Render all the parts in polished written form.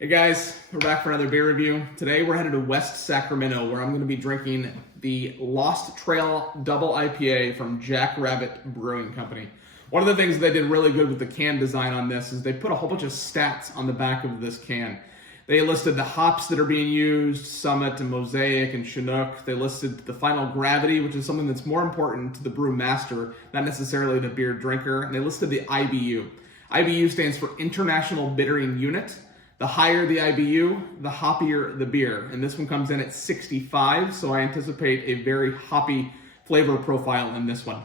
Hey guys, we're back for another beer review. Today we're headed to West Sacramento where I'm going to be drinking the Lost Trail Double IPA from Jackrabbit Brewing Company. One of the things they did really good with the can design on this is they put a whole bunch of stats on the back of this can. They listed the hops that are being used, Summit and Mosaic and Chinook. They listed the final gravity, which is something that's more important to the brew master, not necessarily the beer drinker. And they listed the IBU. IBU stands for International Bittering Unit. The higher the IBU, the hoppier the beer. And this one comes in at 65, so I anticipate a very hoppy flavor profile in this one.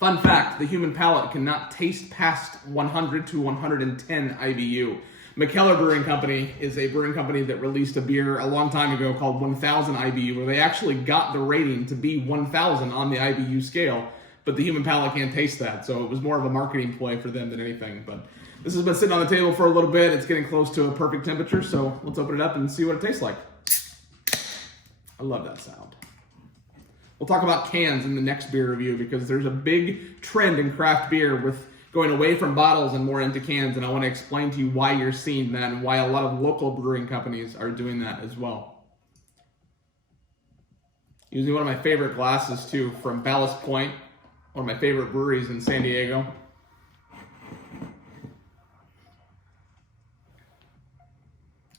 Fun fact, the human palate cannot taste past 100 to 110 IBU. McKellar Brewing Company is a brewing company that released a beer a long time ago called 1000 IBU, where they actually got the rating to be 1000 on the IBU scale, but the human palate can't taste that, so it was more of a marketing play for them than anything. But this has been sitting on the table for a little bit. It's getting close to a perfect temperature, so let's open it up and see what it tastes like. I love that sound. We'll talk about cans in the next beer review because there's a big trend in craft beer with going away from bottles and more into cans, and I want to explain to you why you're seeing that and why a lot of local brewing companies are doing that as well. Using one of my favorite glasses too from Ballast Point, one of my favorite breweries in San Diego.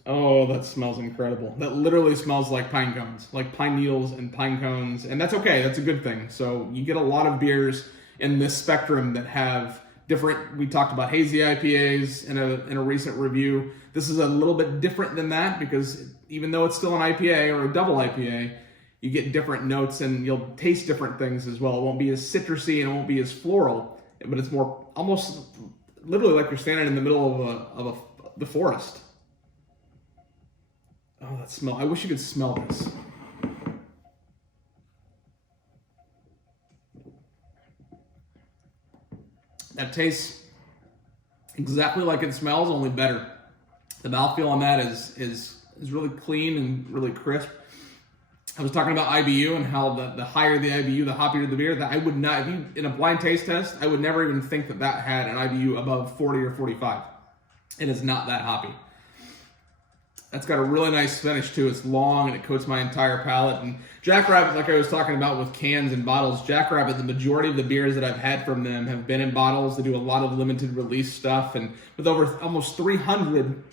Oh, that smells incredible. That literally smells like pine cones, like pine needles and pine cones, and that's okay, that's a good thing. So you get a lot of beers in this spectrum that have different, we talked about hazy IPAs in a recent review. This is a little bit different than that because even though it's still an IPA or a double IPA, you get different notes and you'll taste different things as well. It won't be as citrusy and it won't be as floral, but it's more almost literally like you're standing in the middle of the forest. Oh, that smell. I wish you could smell this. That tastes exactly like it smells, only better. The mouthfeel on that is really clean and really crisp. I was talking about IBU and how the higher the IBU, the hoppier the beer. That I would not, if you in a blind taste test, I would never even think that had an IBU above 40 or 45. It is not that hoppy. That's got a really nice finish too. It's long and it coats my entire palate. And Jackrabbit, like I was talking about with cans and bottles, Jackrabbit, the majority of the beers that I've had from them have been in bottles. They do a lot of limited release stuff. And with over almost 300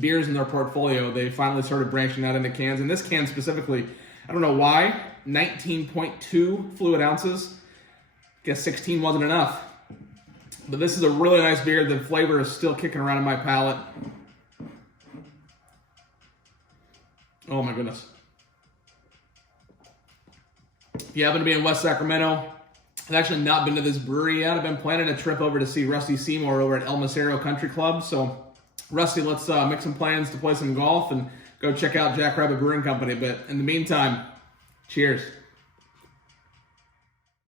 beers in their portfolio, they finally started branching out into cans. And this can specifically, I don't know why, 19.2 fluid ounces. Guess 16 wasn't enough. But this is a really nice beer. The flavor is still kicking around in my palate. Oh my goodness. If you happen to be in West Sacramento, I've actually not been to this brewery yet. I've been planning a trip over to see Rusty Seymour over at El Macero Country Club. So, Rusty, let's make some plans to play some golf and go check out Jackrabbit Brewing Company. But in the meantime, cheers.